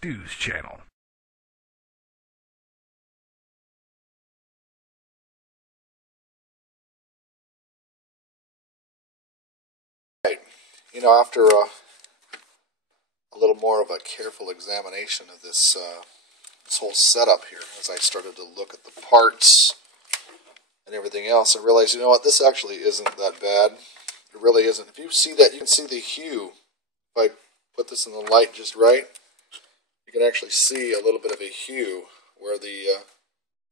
Stu's channel. Right. You know, after a little more of a careful examination of this whole setup here, as I started to look at the parts and everything else, I realized, you know what, this actually isn't that bad. It really isn't. If you see that, you can see the hue. If I put this in the light just right, you can actually see a little bit of a hue where the, you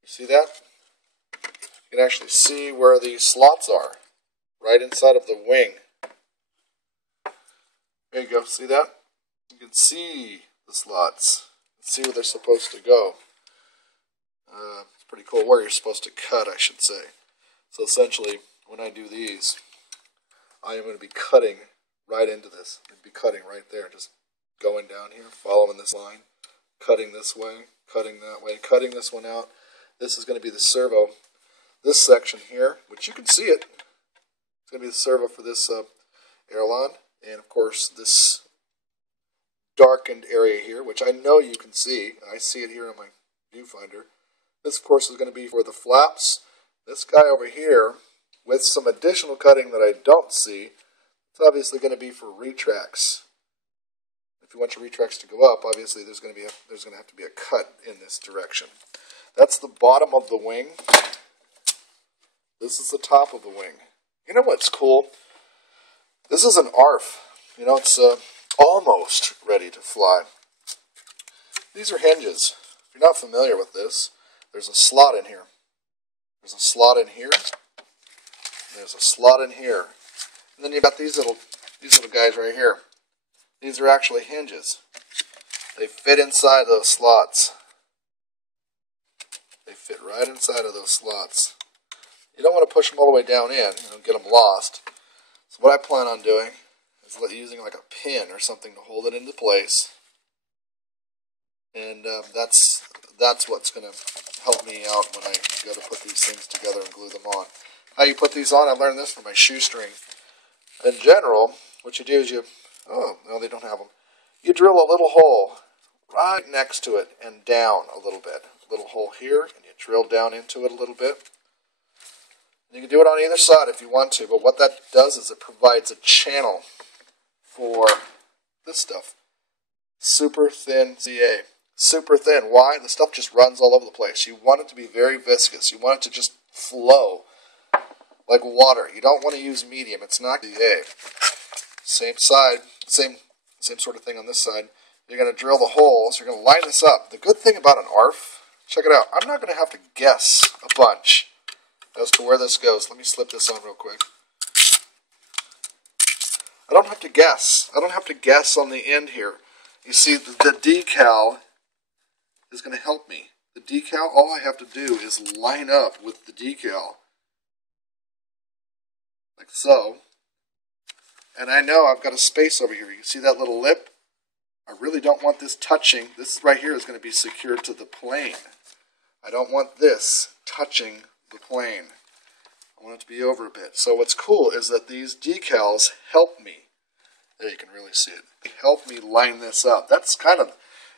see that? You can actually see where the slots are, right inside of the wing. There you go, see that? You can see the slots, see where they're supposed to go. It's pretty cool, where you're supposed to cut, I should say. So essentially, when I do these, I am going to be cutting right into this. I'd be cutting right there, just going down here, following this line, cutting this way, cutting that way, cutting this one out. This is going to be the servo. This section here, which you can see it, it's going to be the servo for this aileron. And of course, this darkened area here, which I know you can see. I see it here on my viewfinder. This, of course, is going to be for the flaps. This guy over here, with some additional cutting that I don't see, it's obviously going to be for retracts. If you want your retracts to go up, obviously there's going to have to be a cut in this direction. That's the bottom of the wing. This is the top of the wing. You know what's cool? This is an ARF. You know, it's almost ready to fly. These are hinges. If you're not familiar with this, there's a slot in here. There's a slot in here. There's a slot in here. And then you've got these little guys right here. These are actually hinges. They fit inside those slots. They fit right inside of those slots. You don't want to push them all the way down in, get them lost. So what I plan on doing is using like a pin or something to hold it into place. And that's what's going to help me out when I go to put these things together and glue them on. How you put these on, I learned this from my shoestring. In general, what you do is oh, no, they don't have them. You drill a little hole right next to it and down a little bit. A little hole here, and you drill down into it a little bit. You can do it on either side if you want to, but what that does is it provides a channel for this stuff. Super thin CA. Super thin. Why? The stuff just runs all over the place. You want it to be very viscous. You want it to just flow like water. You don't want to use medium. It's not CA. Same side, same sort of thing on this side. You're going to drill the holes. You're going to line this up. The good thing about an ARF, check it out. I'm not going to have to guess a bunch as to where this goes. Let me slip this on real quick. I don't have to guess. I don't have to guess on the end here. You see, the decal is going to help me. The decal, all I have to do is line up with the decal, like so. And I know I've got a space over here. You see that little lip? I really don't want this touching. This right here is going to be secured to the plane. I don't want this touching the plane. I want it to be over a bit. So what's cool is that these decals help me. There you can really see it. They help me line this up. That's kind of,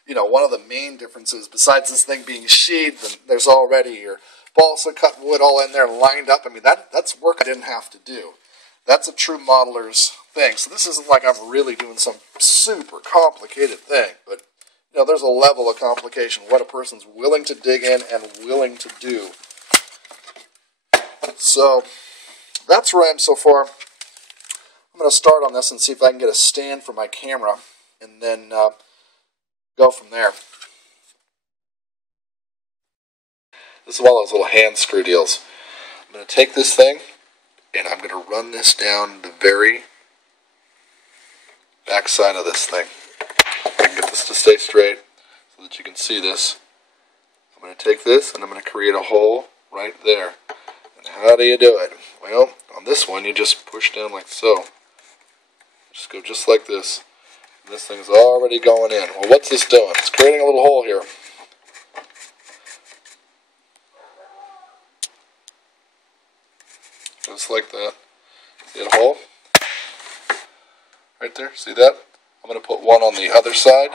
one of the main differences. Besides this thing being sheathed, and there's already your balsa cut wood all in there lined up. I mean, that's work I didn't have to do. That's a true modeler's thing. So this isn't like I'm really doing some super complicated thing, but there's a level of complication, what a person's willing to dig in and willing to do. So that's where I am so far. I'm going to start on this and see if I can get a stand for my camera and then go from there. This is one of those little hand screw deals. I'm going to take this thing and I'm going to run this down the very back side of this thing. I can get this to stay straight so that you can see this. I'm going to take this and I'm going to create a hole right there. And how do you do it? Well, on this one you just push down like so. Just go just like this. And this thing's already going in. Well, what's this doing? It's creating a little hole here. Just like that. See a hole? Right there, see that? I'm going to put one on the other side,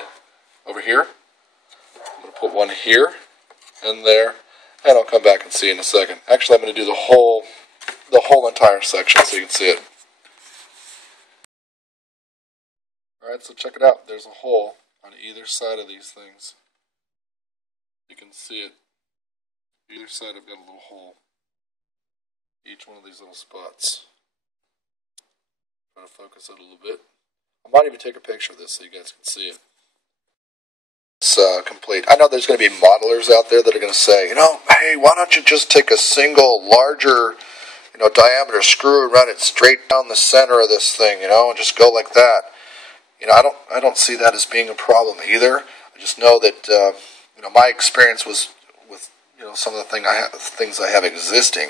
over here. one here and there, and I'll come back and see in a second. Actually, I'm going to do the whole entire section so you can see it. Alright, so check it out. There's a hole on either side of these things. You can see it. Either side I've got a little hole. Each one of these little spots. Try to focus it a little bit. I might even take a picture of this so you guys can see it. It's complete. I know there's going to be modelers out there that are going to say, hey, why don't you just take a single larger, diameter screw and run it straight down the center of this thing, and just go like that. I don't see that as being a problem either. I just know that my experience was with some of the things I have existing,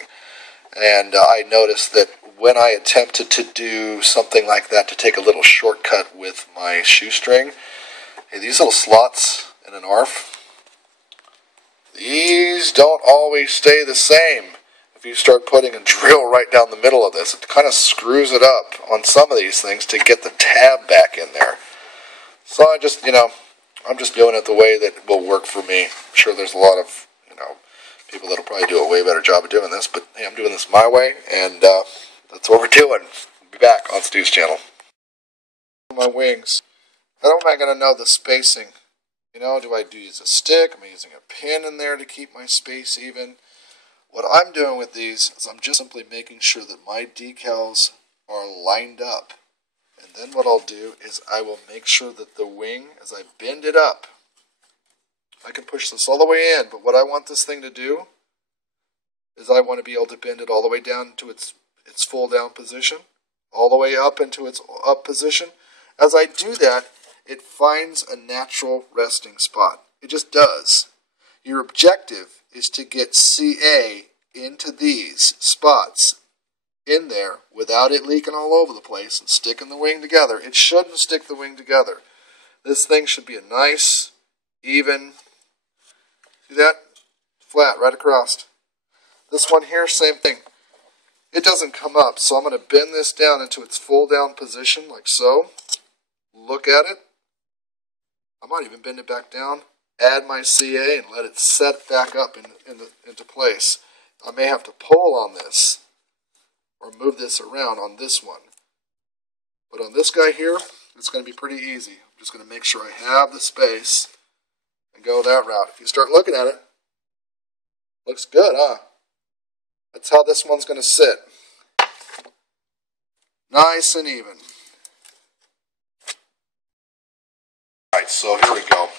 and I noticed that when I attempted to do something like that, to take a little shortcut with my shoestring, hey, these little slots in an ARF, these don't always stay the same. If you start putting a drill right down the middle of this, it kind of screws it up on some of these things to get the tab back in there. So I'm just doing it the way that will work for me. I'm sure there's a lot of, people that'll probably do a way better job of doing this, but hey, I'm doing this my way, and that's what we're doing. We'll be back on Stu's channel. My wings. How am I going to know the spacing? Do I use a stick? Am I using a pin in there to keep my space even? What I'm doing with these is I'm just simply making sure that my decals are lined up. And then what I'll do is I will make sure that the wing, as I bend it up, I can push this all the way in, but what I want this thing to do is I want to be able to bend it all the way down to its full down position, all the way up into its up position. As I do that, it finds a natural resting spot. It just does. Your objective is to get CA into these spots in there without it leaking all over the place and sticking the wing together. It shouldn't stick the wing together. This thing should be a nice, even, see that? Flat right across. This one here, same thing. It doesn't come up, so I'm going to bend this down into its full down position like so. Look at it. I might even bend it back down, add my CA, and let it set back up into place. I may have to pull on this or move this around on this one. But on this guy here, it's going to be pretty easy. I'm just going to make sure I have the space and go that route. If you start looking at it, looks good, huh? That's how this one's going to sit. Nice and even. Alright, so here we go.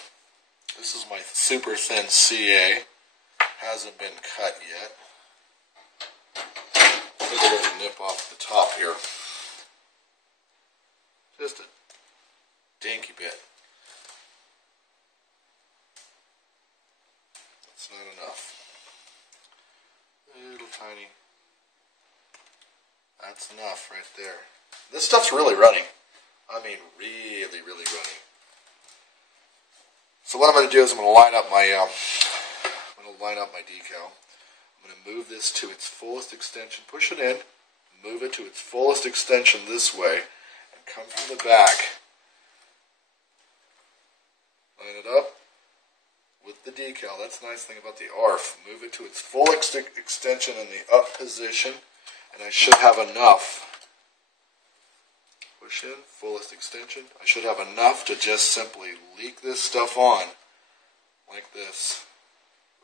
This is my super thin CA. Hasn't been cut yet. Take a little nip off the top here. Just a dinky bit. That's not enough. A little tiny. That's enough right there. This stuff's really running. I mean, really, really running. So what I'm going to do is I'm going to line up my decal. I'm going to move this to its fullest extension. Push it in. Move it to its fullest extension this way, and come from the back. Line it up with the decal. That's the nice thing about the ARF. Move it to its full extension in the up position, and I should have enough. Push in, fullest extension. I should have enough to just simply leak this stuff on, like this,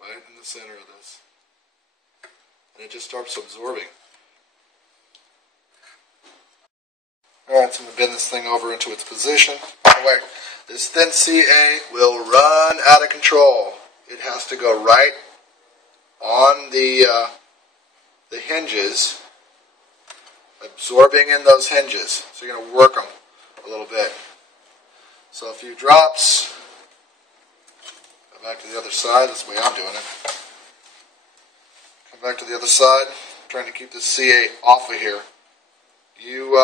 right in the center of this. And it just starts absorbing. Alright, so I'm going to bend this thing over into its position. By the way, this thin CA will run out of control. It has to go right on the hinges, absorbing in those hinges. So you're going to work them a little bit. So a few drops. Go back to the other side. That's the way I'm doing it. Come back to the other side. I'm trying to keep the CA off of here. You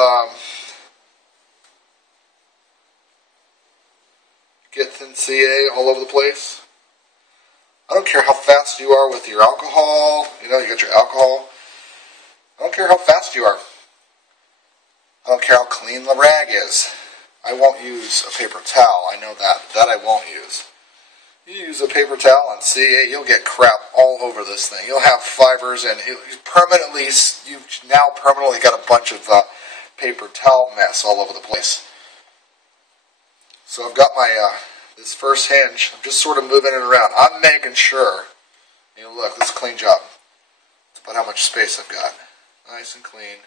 get thin CA all over the place. I don't care how fast you are with your alcohol. You got your alcohol. I don't care how fast you are. I don't care how clean the rag is. I won't use a paper towel. I know that. That I won't use. You use a paper towel and see, you'll get crap all over this thing. You'll have fibers, and you've now permanently got a bunch of paper towel mess all over the place. So I've got my this first hinge. I'm just sort of moving it around. I'm making sure. Look, this is a clean job. That's about how much space I've got. Nice and clean.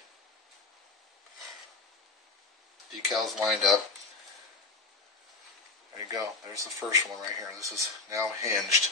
Decals lined up. There you go. There's the first one right here. This is now hinged.